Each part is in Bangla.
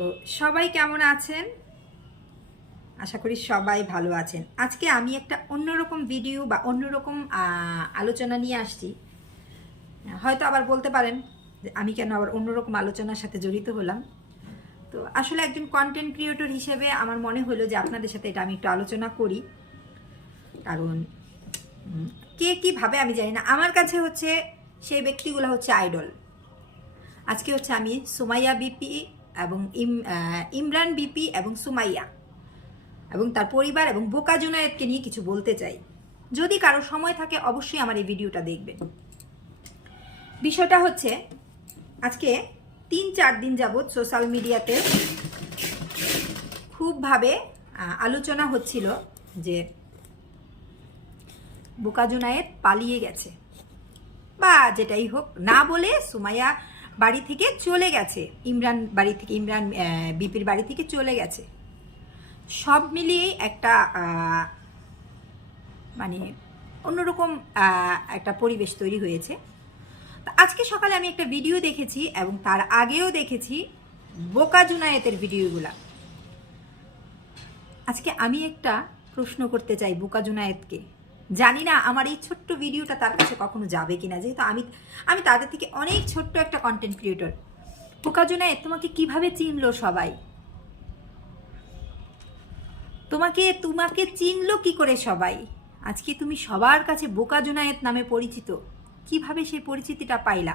তো সবাই কেমন আছেন? আশা করি সবাই ভালো আছেন। আজকে আমি একটা অন্যরকম ভিডিও বা অন্যরকম আলোচনা নিয়ে আসছি। হয়তো আবার বলতে পারেন যে আমি কেন আবার অন্যরকম আলোচনার সাথে জড়িত হলাম। তো আসলে একজন কন্টেন্ট ক্রিয়েটর হিসেবে আমার মনে হলো যে আপনাদের সাথে এটা আমি একটু আলোচনা করি। কারণ কে কীভাবে আমি জানি না, আমার কাছে হচ্ছে সেই ব্যক্তিগুলো হচ্ছে আইডল। আজকে হচ্ছে আমি সুমাইয়া বিপি এবং ইমরান বিপি এবং সুমাইয়া এবং তার পরিবার এবং বোকা জুনায়েদকে নিয়ে কিছু বলতে চাই। যদি কারো সময় থাকে অবশ্যই আমার এই ভিডিওটা দেখবেন। বিষয়টা হচ্ছে আজকে 3-4 দিন যাবৎ সোশ্যাল মিডিয়াতে খুবভাবে আলোচনা হচ্ছিল যে বোকা জুনায়েদ পালিয়ে গেছে বা যেটাই হোক, না বলে সুমাইয়া বাড়ি থেকে চলে গেছে, ইমরান বিপির বাড়ি থেকে চলে গেছে। সব মিলিয়েই একটা মানে অন্যরকম একটা পরিবেশ তৈরি হয়েছে। আজকে সকালে আমি একটা ভিডিও দেখেছি এবং তার আগেও দেখেছি বোকা জুনায়েতের ভিডিওগুলা। আজকে আমি একটা প্রশ্ন করতে চাই বোকা জুনায়েতকে। জানি না আমার এই ছোট্ট ভিডিওটা তার কাছে কখনো যাবে কিনা, যেহেতু আমি তাদের থেকে অনেক ছোট্ট একটা কন্টেন্ট ক্রিয়েটর। বোকা জুনায়েত, তোমাকে কিভাবে চিনলো সবাই? তোমাকে চিনলো কি করে সবাই? আজকে তুমি সবার কাছে বোকা জুনায়েত নামে পরিচিত। কিভাবে সেই পরিচিতিটা পাইলা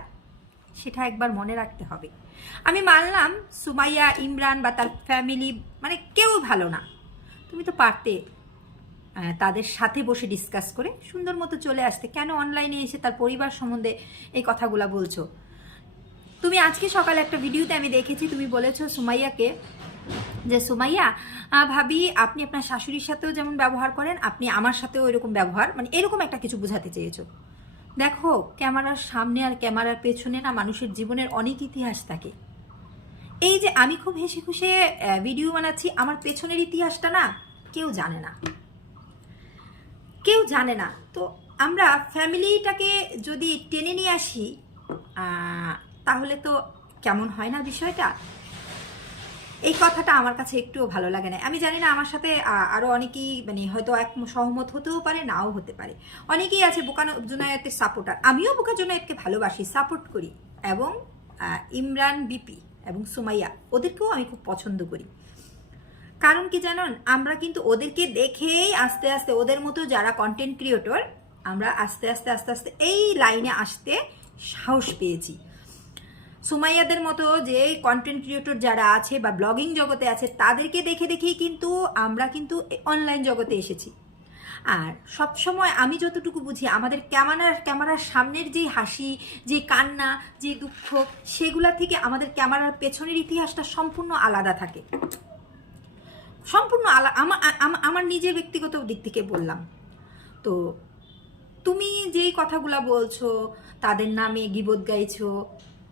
সেটা একবার মনে রাখতে হবে। আমি মানলাম সুমাইয়া, ইমরান বা তার ফ্যামিলি মানে কেউ ভালো না। তুমি তো পারতে তাদের সাথে বসে ডিসকাস করে সুন্দর মতো চলে আসতে। কেন অনলাইনে এসে তার পরিবার সম্বন্ধে এই কথাগুলো বলছো? তুমি আজকে সকালে একটা ভিডিওতে আমি দেখেছি, তুমি বলেছো সুমাইয়াকে যে সুমাইয়া ভাবি, আপনি আপনার শাশুড়ির সাথেও যেমন ব্যবহার করেন, আপনি আমার সাথেও এরকম ব্যবহার, মানে এরকম একটা কিছু বোঝাতে চেয়েছো। দেখো, ক্যামেরার সামনে আর ক্যামেরার পেছনে না মানুষের জীবনের অনেক ইতিহাস থাকে। এই যে আমি খুব হেসে খুশে ভিডিও বানাচ্ছি, আমার পেছনের ইতিহাসটা না কেউ জানে না, কেউ জানে না। তো আমরা ফ্যামিলিটাকে যদি টেনে নিয়ে আসি তাহলে তো কেমন হয় না বিষয়টা? এই কথাটা আমার কাছে একটুও ভালো লাগে না। আমি জানি না, আমার সাথে আরও অনেকেই মানে হয়তো এক সহমত হতেও পারে, নাও হতে পারে। অনেকেই আছে বোকা জুনায়েতের সাপোর্টার। আমিও বোকা জুনায়েতকে ভালোবাসি, সাপোর্ট করি, এবং ইমরান বিপি এবং সুমাইয়া ওদেরকেও আমি খুব পছন্দ করি। কারণ কি জানেন, আমরা কিন্তু ওদেরকে দেখেই আস্তে আস্তে ওদের মতো যারা কন্টেন্ট ক্রিয়েটর, আমরা আস্তে আস্তে আস্তে আস্তে এই লাইনে আসতে সাহস পেয়েছি। সুমাইয়াদের মতো যে কন্টেন্ট ক্রিয়েটর যারা আছে বা ব্লগিং জগতে আছে, তাদেরকে দেখে দেখেই কিন্তু আমরা কিন্তু অনলাইন জগতে এসেছি। আর সবসময় আমি যতটুকু বুঝি, আমাদের ক্যামেরার সামনের যে হাসি, যে কান্না, যে দুঃখ, সেগুলা থেকে আমাদের ক্যামেরার পেছনের ইতিহাসটা সম্পূর্ণ আলাদা থাকে, সম্পূর্ণ আলাদা। আমার নিজের ব্যক্তিগত দিক থেকে বললাম। তো তুমি যেই কথাগুলা বলছো, তাদের নামে গিবত গাইছো,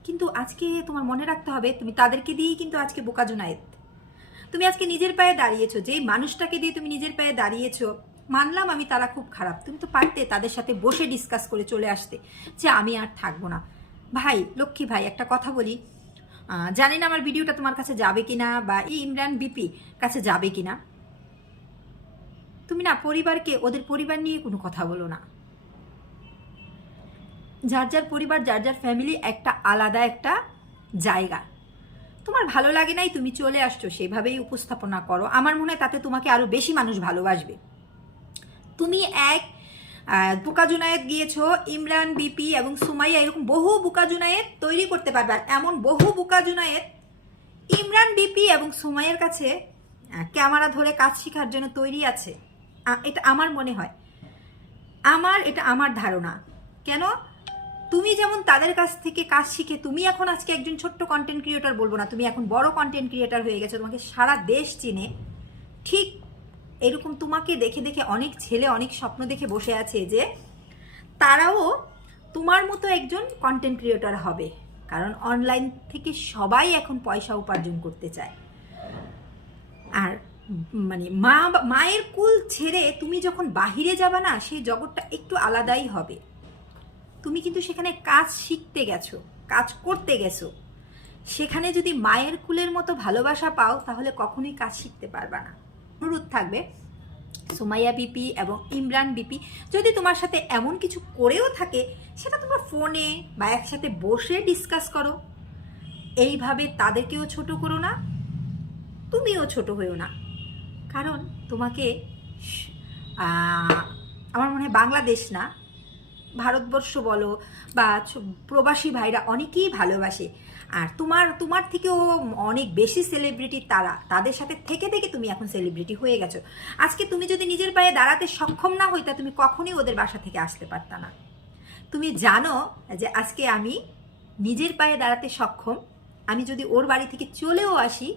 কিন্তু আজকে তোমার মনে রাখতে হবে তুমি তাদেরকে দিয়েই কিন্তু আজকে বোকা জুনায়েত। তুমি আজকে নিজের পায়ে দাঁড়িয়েছো, যেই মানুষটাকে দিয়ে তুমি নিজের পায়ে দাঁড়িয়েছো। মানলাম আমি তারা খুব খারাপ, তুমি তো পারতে তাদের সাথে বসে ডিসকাস করে চলে আসতে যে আমি আর থাকবো না। ভাই, লক্ষ্মী ভাই, একটা কথা বলি, জানি না আমার ভিডিওটা তোমার কাছে যাবে কিনা বা ইমরান বিপি কাছে যাবে কিনা। তুমি না পরিবারকে, ওদের পরিবার নিয়ে কোনো কথা বলো না। যার যার পরিবার, যার যার ফ্যামিলি একটা আলাদা একটা জায়গা। তোমার ভালো লাগে নাই, তুমি চলে আসছো, সেভাবেই উপস্থাপনা করো। আমার মনে হয় তাতে তোমাকে আরো বেশি মানুষ ভালোবাসবে। তুমি বোকা জুনায়েত গিয়েছো, ইমরান বিপি এবং সুমাইয়া এরকম বহু বোকা জুনায়েত তৈরি করতে পারবে। আর এমন বহু বোকা জুনায়েত ইমরান বিপি এবং সুমাইয়ার কাছে ক্যামেরা ধরে কাজ শেখার জন্য তৈরি আছে। এটা আমার মনে হয়, এটা আমার ধারণা। কেন? তুমি যেমন তাদের কাছ থেকে কাজ শিখে তুমি এখন আজকে একজন ছোট্ট কন্টেন্ট ক্রিয়েটর, বলবো না, তুমি এখন বড় কন্টেন্ট ক্রিয়েটর হয়ে গেছো, তোমাকে সারা দেশ চিনে। ঠিক এরকম তোমাকে দেখে দেখে অনেক ছেলে অনেক স্বপ্ন দেখে বসে আছে যে তারাও তোমার মতো একজন কন্টেন্ট ক্রিয়েটর হবে। কারণ অনলাইন থেকে সবাই এখন পয়সা উপার্জন করতে চায়। আর মানে মায়ের কুল ছেড়ে তুমি যখন বাহিরে যাবা না, সেই জগৎটা একটু আলাদাই হবে। তুমি কিন্তু সেখানে কাজ শিখতে গেছো, কাজ করতে গেছো। সেখানে যদি মায়ের কুলের মতো ভালোবাসা পাও তাহলে কখনোই কাজ শিখতে পারবা না। অনুরোধ থাকবে সুমাইয়া বিপি এবং ইমরান বিপি, যদি তোমার সাথে এমন কিছু করেও থাকে সেটা তোমরা ফোনে বা একসাথে বসে ডিসকাস করো। এইভাবে তাদেরকেও ছোট করো না, তুমিও ছোট হয়েও না। কারণ তোমাকে আমার মনে হয় বাংলাদেশ না, ভারতবর্ষ বলো বা প্রবাসী ভাইরা অনেকেই ভালোবাসে। আর তোমার থেকেও অনেক বেশি সেলিব্রিটি তারা, তাদের সাথে থেকে থেকে তুমি এখন সেলিব্রিটি হয়ে গেছো। আজকে তুমি যদি নিজের পায়ে দাঁড়াতে সক্ষম না হইতা তুমি কখনোই ওদের বাসা থেকে আসতে পারতা না। তুমি জানো যে আজকে আমি নিজের পায়ে দাঁড়াতে সক্ষম, আমি যদি ওর বাড়ি থেকে চলেও আসি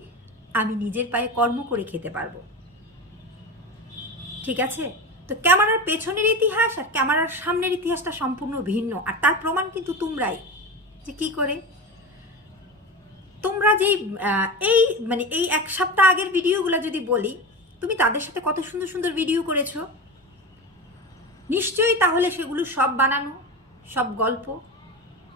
আমি নিজের পায়ে কর্ম করে খেতে পারবো। ঠিক আছে? তো ক্যামেরার পেছনের ইতিহাস আর ক্যামেরার সামনের ইতিহাসটা সম্পূর্ণ ভিন্ন। আর তার প্রমাণ কিন্তু তোমরাই, যে কি করে তোমরা যেই এই এক সপ্তাহ আগের ভিডিওগুলো যদি বলি, তুমি তাদের সাথে কত সুন্দর সুন্দর ভিডিও করেছো, নিশ্চয়ই তাহলে সেগুলো সব বানানো, সব গল্প।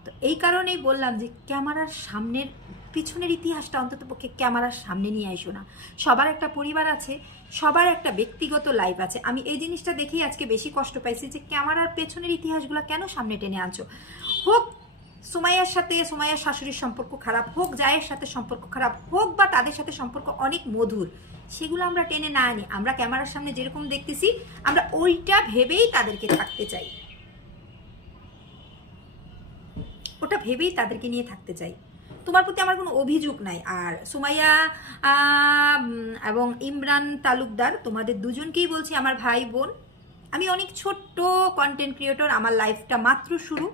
তো এই কারণেই বললাম যে ক্যামেরার সামনের পিছনের ইতিহাসটা অন্তত পক্ষে ক্যামেরার সামনে নিয়ে আইসো না। সবার একটা পরিবার আছে, সবার একটা ব্যক্তিগত লাইফ আছে। আমি এই জিনিসটা দেখেই আজকে বেশি কষ্ট পাইছি যে ক্যামেরার পেছনের ইতিহাসগুলো কেন সামনে টেনে আনছো। হোক সুমাইয়ার সাথে সুমাইয়ার শাশুড়ির সম্পর্ক খারাপ হোক, জায়ের সাথে সম্পর্ক খারাপ হোক, বা তাদের সাথে সম্পর্ক অনেক মধুর, সেগুলো আমরা টেনে না আনি। আমরা ক্যামেরার সামনে যেরকম দেখতেছি আমরা ওইটা ভেবেই তাদেরকে থাকতে চাই, ওটা ভেবেই তাদেরকে নিয়ে থাকতে চাই। তোমার প্রতি আমার কোনো অভিযোগ নাই। আর সুমাইয়া এবং ইমরান তালুকদার, তোমাদের দুজনকেই বলছি আমার ভাই বোন। আমি অনেক ছোট্ট কন্টেন্ট ক্রিয়েটর, আমার লাইফটা মাত্র শুরু।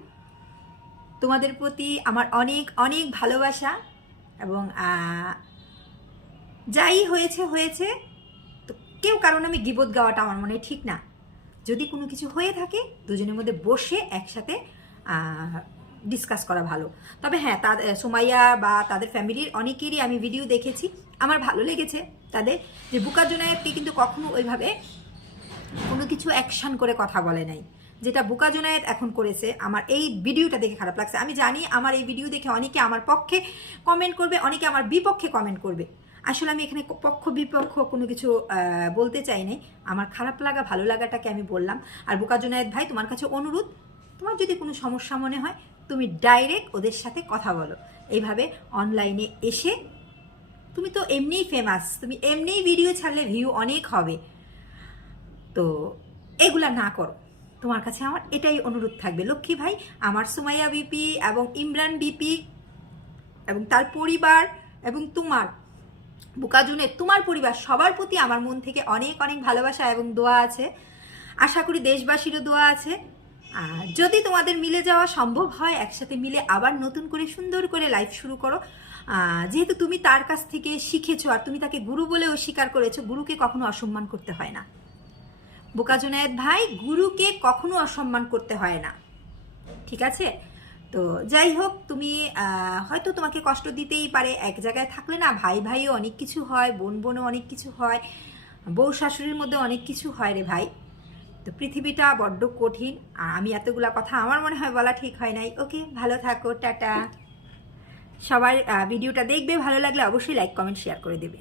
তোমাদের প্রতি আমার অনেক অনেক ভালোবাসা, এবং যাই হয়েছে হয়েছে। তো কেউ কারণ আমি গিবত গাওয়াটা আমার মনে হয় ঠিক না। যদি কোনো কিছু হয়ে থাকে দুজনের মধ্যে বসে একসাথে ডিসকাস করা ভালো। তবে হ্যাঁ, সুমাইয়া বা তাদের ফ্যামিলির অনেকেরই আমি ভিডিও দেখেছি, আমার ভালো লেগেছে তাদের, যে বুকা জোনায়েতকে কিন্তু কখনো ওইভাবে কোনো কিছু অ্যাকশন করে কথা বলে নাই, যেটা বুকা জোনায়েত এখন করেছে। আমার এই ভিডিওটা দেখে খারাপ লাগছে। আমি জানি আমার এই ভিডিও দেখে অনেকে আমার পক্ষে কমেন্ট করবে, অনেকে আমার বিপক্ষে কমেন্ট করবে। আসলে আমি এখানে পক্ষ বিপক্ষ কোনো কিছু বলতে চাই নাই, আমার খারাপ লাগা ভালো লাগাটাকে আমি বললাম। আর বুকা জোনায়েত ভাই, তোমার কাছে অনুরোধ, তোমার যদি কোনো সমস্যা মনে হয় তুমি ডাইরেক্ট ওদের সাথে কথা বলো। এইভাবে অনলাইনে এসে, তুমি তো এমনিই ফেমাস, তুমি এমনিই ভিডিও ছাড়লে ভিউ অনেক হবে, তো এগুলা না করো। তোমার কাছে আমার এটাই অনুরোধ থাকবে লক্ষ্মী ভাই। আমার সুমাইয়া বিপি এবং ইমরান বিপি এবং তার পরিবার এবং তোমার বুকা জোনায়েত, তোমার পরিবার, সবার প্রতি আমার মন থেকে অনেক অনেক ভালোবাসা এবং দোয়া আছে। আশা করি দেশবাসীরও দোয়া আছে। আর যদি তোমাদের মিলে যাওয়া সম্ভব হয়, একসাথে মিলে আবার নতুন করে সুন্দর করে লাইফ শুরু করো। যেহেতু তুমি তার কাছ থেকে শিখেছো আর তুমি তাকে গুরু বলেও স্বীকার করেছো, গুরুকে কখনো অসম্মান করতে হয় না বুকা জোনায়েত ভাই, গুরুকে কখনো অসম্মান করতে হয় না। ঠিক আছে? তো যাই হোক, তুমি হয়তো তোমাকে কষ্ট দিতেই পারে, এক জায়গায় থাকলে না ভাই ভাইও অনেক কিছু হয়, বোন বোনও অনেক কিছু হয়, বউ শাশুড়ির মধ্যে অনেক কিছু হয় রে ভাই। তো পৃথিবীটা বড্ড কঠিন। আমি এতগুলা কথা আমার মনে হয় বলা ঠিক হয় নাই। ওকে, ভালো থাকো, টাটা। সবার ভিডিওটা দেখবে, ভালো লাগলে অবশ্যই লাইক কমেন্ট শেয়ার করে দেবে।